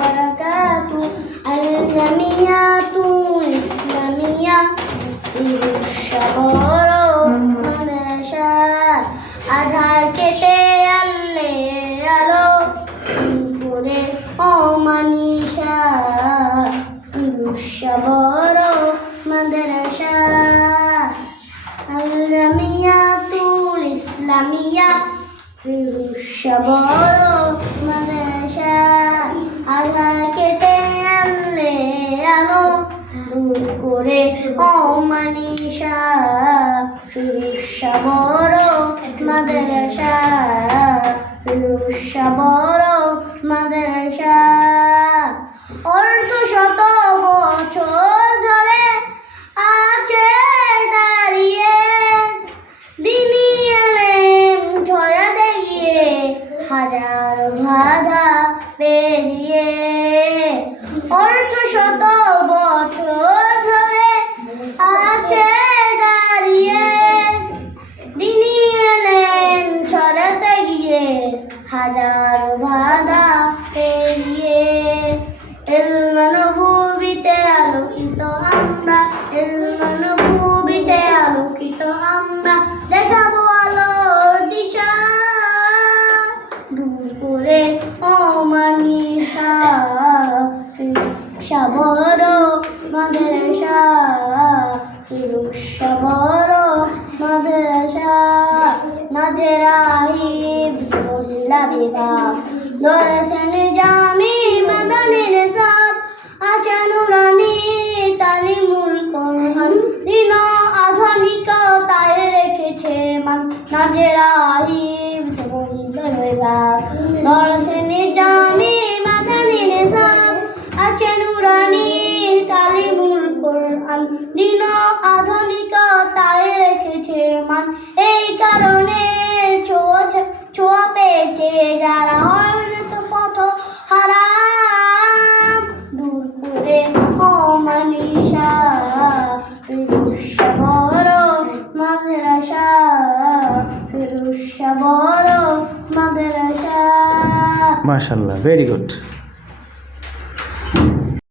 বারাকাতু আল জামিয়াতুল ইসলামিয়া সাবর মাদ্রাসা আধার কেটে আনলে আলো করে ও মানিষা সাবর মাদ্রাসা আল জামিয়াতুল ইসলামিয়া সাবর মাদ্রাসা আধার কেটে আনলে আলো দূর করে ও মানিষা সাবর মাদ্রাসা সাবর মাদ্রাসা হাজার বাধা পেরিয়ে এলমানভূমিতে আলোকিত আমরা এলমানভূমিতে আলোকিত আমরা, দেখাবো আলোর দিশা। দূর করে অমানিসা সাবর মাদ্রাসা সাবর মাদ্রাসা মোল্লা বিভাগ দর্শন জামি মাদানির সাব আচানুরানি তালিমুল কোরআন দিন আধুনিকতায় রেখেছে মান বিভাগ দর্শন জামি মাদানির সাব আচানুরানি তালিমুল কোরআন দিন আধুনিকতায় রেখেছে মান এই কারণে পেয়েছে যারা তো পথ হারাম, দূর করে অমানিসা বড় মাদ্রাসা মাদ্রাসা বড় মাদ্রাসা। মাশাল্লাহ ভেরি গুড